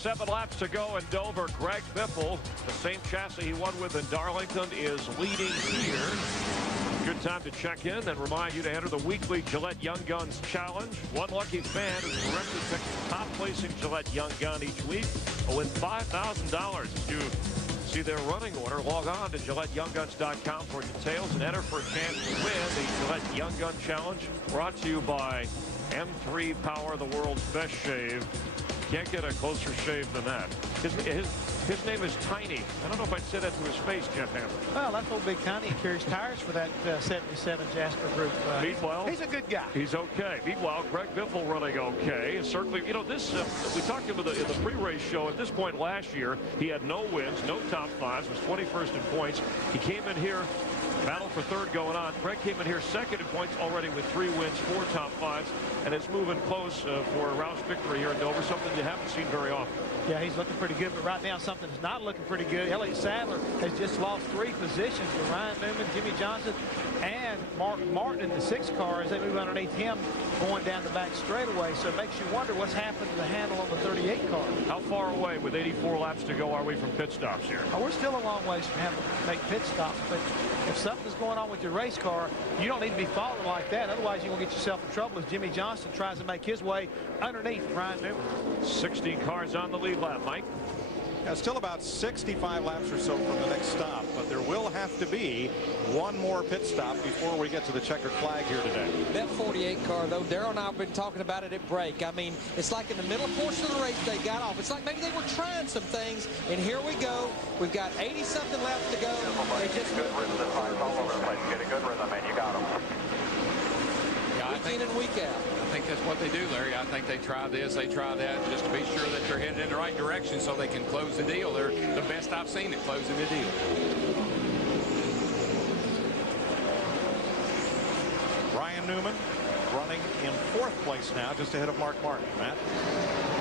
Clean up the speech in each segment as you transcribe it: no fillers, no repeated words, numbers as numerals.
7 laps to go in Dover. Greg Biffle, the same chassis he won with in Darlington, is leading here. Good time to check in and remind you to enter the weekly Gillette Young Guns Challenge. One lucky fan who correctly picks the top-placing Gillette Young Gun each week will win $5,000. If you see their running order, log on to GilletteYoungGuns.com for details and enter for a chance to win the Gillette Young Gun Challenge, brought to you by M3 Power, the world's best shave. Can't get a closer shave than that. His name is Tiny. I don't know if I'd say that to his face, Jeff Hammer. Well, that's old Big Tiny. He carries tires for that 77 Jasper group. Meanwhile, he's a good guy. He's okay. Meanwhile, Greg Biffle running okay. And certainly, you know, this, we talked to him in the pre-race show. At this point last year, he had no wins, no top fives, was 21st in points. He came in here, battle for third going on. Greg came in here second in points already with 3 wins, 4 top fives, and it's moving close for a Roush victory here in Dover, something you haven't seen very often. Yeah, he's looking pretty good, but right now something's not looking pretty good. Elliott Sadler has just lost 3 positions with Ryan Newman, Jimmy Johnson, and Mark Martin in the 6 car as they move underneath him going down the back straightaway. So it makes you wonder what's happened to the handle on the 38 car. How far away with 84 laps to go are we from pit stops here? Oh, we're still a long ways from having to make pit stops, but if something's going on with your race car, you don't need to be falling like that. Otherwise, you're going to get yourself in trouble as Jimmy Johnson tries to make his way underneath Ryan Newman. 16 cars on the lead lap, Mike. Yeah, still about 65 laps or so from the next stop, but there will have to be one more pit stop before we get to the checkered flag here today. That 48 car, though, Darrell and I have been talking about it at break. I mean, it's like in the middle portion of the race they got off. It's like maybe they were trying some things, and here we go. We've got 80-something laps to go. They just good rhythm. The tires all over the place. Get a good rhythm, man. You got them. Yeah, week in and week out. I think that's what they do, Larry. I think they try this, they try that, just to be sure that they're headed in the right direction so they can close the deal. They're the best I've seen at closing the deal. Ryan Newman running in 4th place now, just ahead of Mark Martin. Matt?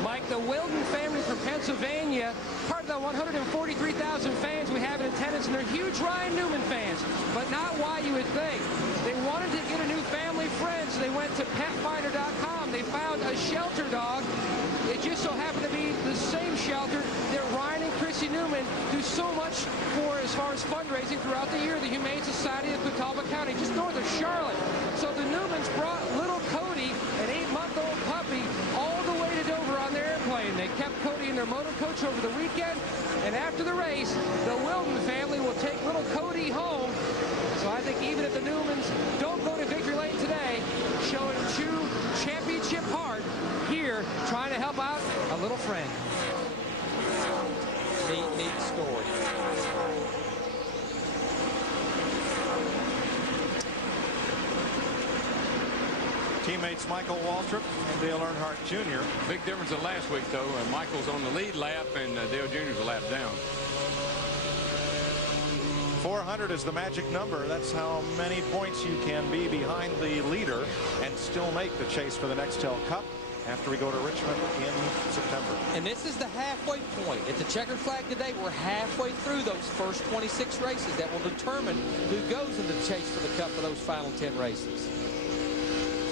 Mike, the Wilden family from Pennsylvania, part of the 143,000 fans we have in attendance, and they're huge Ryan Newman fans, but not why you would think. They wanted to get a new family friend, so they went to petfinder.com. They found a shelter dog. It just so happened to be the same shelter that Ryan and Chrissy Newman do so much for as far as fundraising throughout the year, the Humane Society of Catawba County, just north of Charlotte. So the Newmans brought little Cody, an 8-month-old puppy, all the way to Dover on their airplane. They kept Cody in their motor coach over the weekend, and after the race, the Wilden family will take little Cody home. So I think even if the Newmans don't go to victory lane today, showing true championship heart here, trying to help out a little friend. Neat story. Teammates Michael Waltrip and Dale Earnhardt Jr. Big difference than last week, though. Michael's on the lead lap, and Dale Jr.'s a lap down. 400 is the magic number. That's how many points you can be behind the leader and still make the chase for the Nextel Cup after we go to Richmond in September. And this is the halfway point. At the checkered flag today, we're halfway through those first 26 races that will determine who goes into the chase for the Cup for those final 10 races.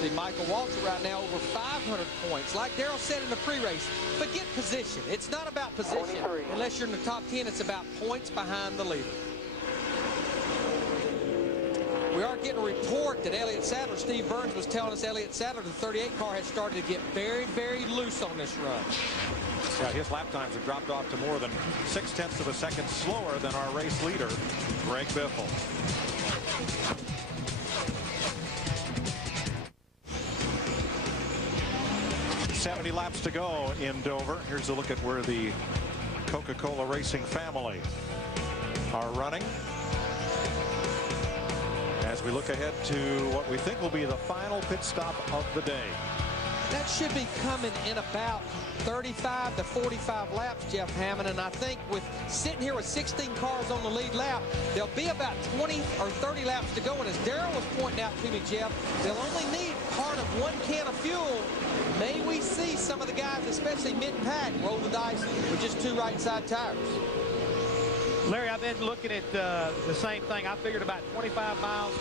See, Michael Waltrip right now over 500 points. Like Darrell said in the pre-race, forget position. It's not about position. Unless you're in the top 10, it's about points behind the leader. We are getting a report that Elliott Sadler, Steve Burns was telling us Elliott Sadler, the 38 car, has started to get very, very loose on this run. Yeah, his lap times have dropped off to more than 0.6 of a second slower than our race leader, Greg Biffle. $70 laps to go in Dover. Here's a look at where the Coca-Cola Racing family are running as we look ahead to what we think will be the final pit stop of the day. That should be coming in about 35 to 45 laps, Jeff Hammond, and I think with sitting here with 16 cars on the lead lap, there'll be about 20 or 30 laps to go, and as Darrell was pointing out to me, Jeff, they'll only need part of 1 can of fuel. May we see some of the guys, especially mid-pack, roll the dice with just 2 right-side tires. Larry, I've been looking at the same thing. I figured about 25 miles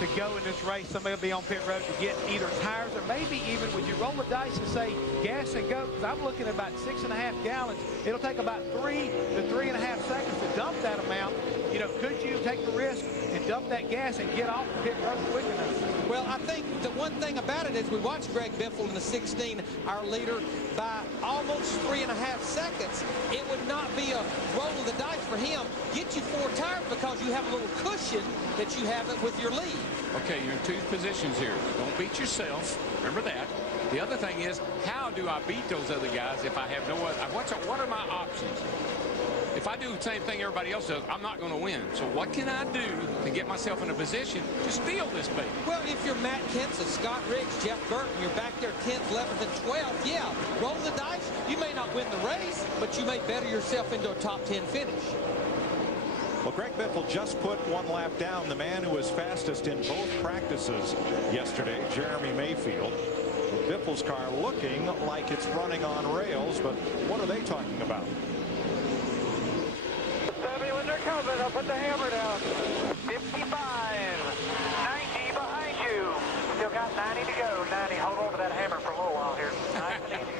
to go in this race. Somebody will be on pit road to get either tires or maybe even, would you roll the dice and say gas and go? Because I'm looking at about 6.5 gallons. It'll take about 3 to 3.5 seconds to dump that amount. You know, could you take the risk and dump that gas and get off the pit road quick enough? Well, I think the one thing about it is we watched Greg Biffle in the 16, our leader, by almost 3.5 seconds. It would not be a roll of the dice for him. Get you 4 tires because you have a little cushion that you have it with your lead. Okay, you're in 2 positions here. Don't beat yourself. Remember that. The other thing is, how do I beat those other guys if I have no other? What are my options? If I do the same thing everybody else does, I'm not going to win. So what can I do to get myself in a position to steal this baby? Well, if you're Matt Kenseth, Scott Riggs, Jeff Burton, you're back there 10th, 11th, and 12th, yeah, roll the dice. You may not win the race, but you may better yourself into a top 10 finish. Well, Greg Biffle just put 1 lap down. The man who was fastest in both practices yesterday, Jeremy Mayfield. Biffle's car looking like it's running on rails, but what are they talking about? When they're coming, I'll put the hammer down. 55, 90 behind you. Still got 90 to go. 90, hold on to that hammer for a little while here. Nice and easy.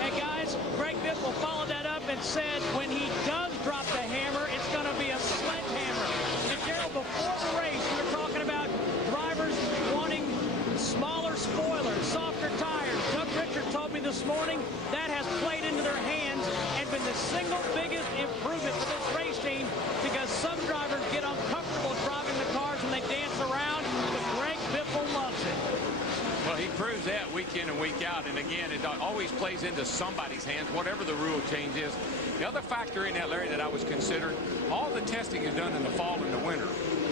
Hey guys, Greg Biffle followed that up and said when he does drop the hammer, it's going to be a sledgehammer. And Darrell, before the race, we were talking about drivers wanting smaller spoilers, softer tires. Doug Richard told me this morning that has played into their hands and been the single biggest improvement for this race team, because some drivers get uncomfortable driving the cars when they dance around, but Greg Biffle loves it. Well, he proves that week in and week out. And again, it always plays into somebody's hands, whatever the rule change is. The other factor in that, Larry, that I was considering, all the testing is done in the fall and the winter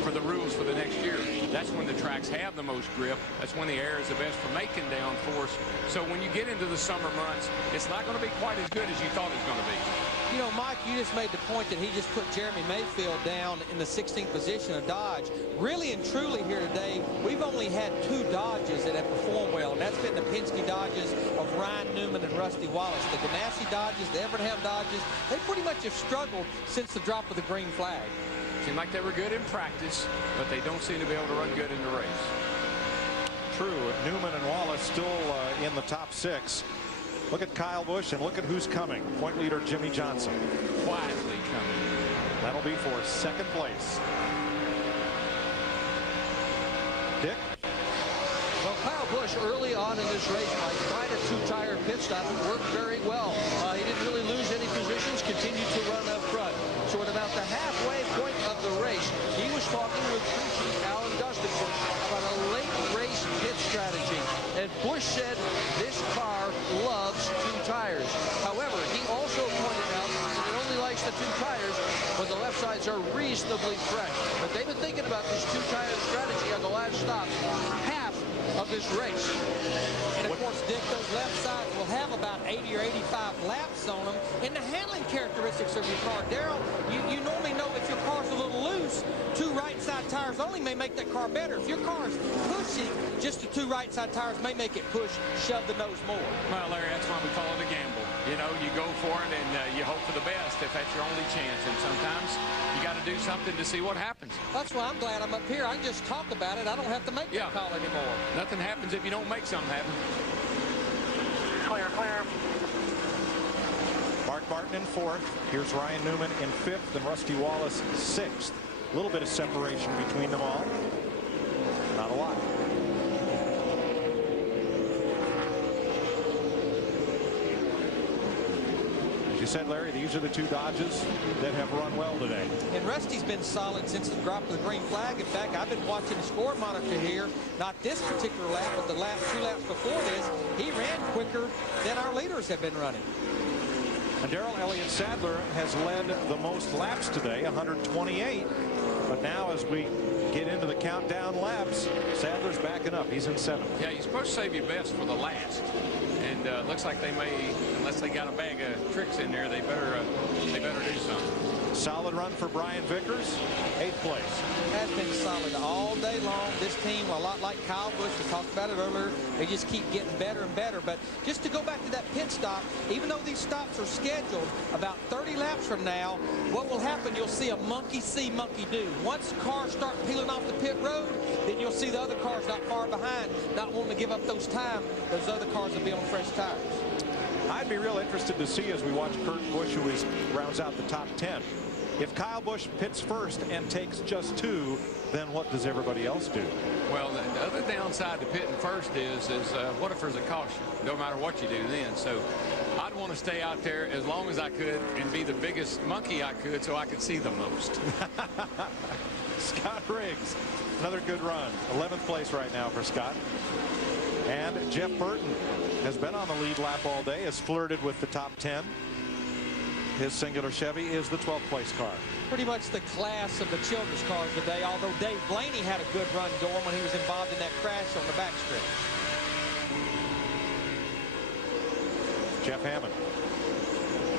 for the rules for the next year. That's when the tracks have the most grip. That's when the air is the best for making downforce. So when you get into the summer months, it's not going to be quite as good as you thought it was going to be. You know, Mike, you just made the point that he just put Jeremy Mayfield down in the 16th position of Dodge. Really and truly here today, we've only had 2 Dodges that have performed well, and that's been the Penske Dodges of Ryan Newman and Rusty Wallace. The Ganassi Dodges, the Evernham Dodges, they pretty much have struggled since the drop of the green flag. Seemed like they were good in practice, but they don't seem to be able to run good in the race. True. Newman and Wallace still in the top 6. Look at Kyle Busch and look at who's coming. Point leader Jimmy Johnson. Quietly coming. That'll be for 2nd place. Dick? Well, Kyle Busch early on in this race, Mike, tried a 2-tire pit stop. It worked very well. He didn't really lose any positions, continued to run up front. So at about the halfway point of the race, he was talking with crew chief Alan Gustafson about a late race pit strategy. And Busch said this car loves 2 tires. However, he also pointed out that it only likes the 2 tires when the left sides are reasonably fresh. But they've been thinking about this 2-tire strategy on the last stop half of this race. And of course, Dick, those left sides will have about 80 or 85 laps on them. And the handling characteristics of your car, Darrell, you normally know if your car's a little loose, 2 right side tires only may make that car better. If your car is pushing, just the 2 right side tires may make it push, shove the nose more. Well, Larry, that's why we call it a gamble. You know, you go for it and you hope for the best if that's your only chance. And sometimes you got to do something to see what happens. That's why I'm glad I'm up here. I can just talk about it. I don't have to make that call anymore. Nothing happens if you don't make something happen. Clear, clear. Mark Martin in 4th. Here's Ryan Newman in 5th and Rusty Wallace 6th. A little bit of separation between them all. Not a lot. As you said, Larry, these are the 2 Dodges that have run well today. And Rusty's been solid since the drop of the green flag. In fact, I've been watching the score monitor here. Not this particular lap, but the last 2 laps before this. He ran quicker than our leaders have been running. And Darrell, Elliott Sadler has led the most laps today, 128. But now as we get into the countdown laps, Sadler's backing up. He's in 7th. Yeah, you're supposed to save your best for the last. And it looks like they may, unless they got a bag of tricks in there, they better do something. Solid run for Brian Vickers, 8th place. Has been solid all day long. This team, a lot like Kyle Busch, we talked about it earlier, they just keep getting better and better. But just to go back to that pit stop, even though these stops are scheduled about 30 laps from now, what will happen, you'll see a monkey see, monkey do. Once cars start peeling off the pit road, then you'll see the other cars not far behind, not wanting to give up those time. Those other cars will be on fresh tires. I'd be real interested to see as we watch Kurt Busch, who rounds out the top 10. If Kyle Busch pits first and takes just 2, then what does everybody else do? Well, the other downside to pitting first is what if there's a caution? No matter what you do then. So I'd want to stay out there as long as I could and be the biggest monkey I could so I could see the most. Scott Riggs, another good run. 11th place right now for Scott. And Jeff Burton has been on the lead lap all day, has flirted with the top 10. His singular Chevy is the 12th place car. Pretty much the class of the children's cars today, although Dave Blaney had a good run going when he was involved in that crash on the backstretch. Jeff Hammond.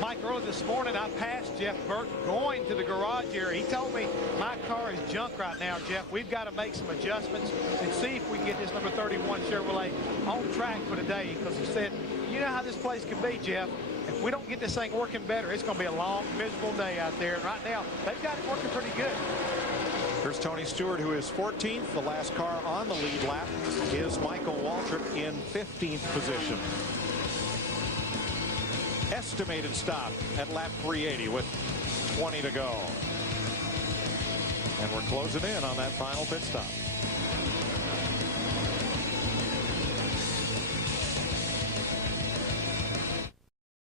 Mike, early this morning, I passed Jeff Burton going to the garage area. He told me, my car is junk right now, Jeff. We've got to make some adjustments and see if we can get this number 31 Chevrolet on track for today. Because he said, you know how this place can be, Jeff. If we don't get this thing working better, it's going to be a long, miserable day out there. And right now, they've got it working pretty good. Here's Tony Stewart, who is 14th. The last car on the lead lap is Michael Waltrip in 15th position. Estimated stop at lap 380 with 20 to go. And we're closing in on that final pit stop.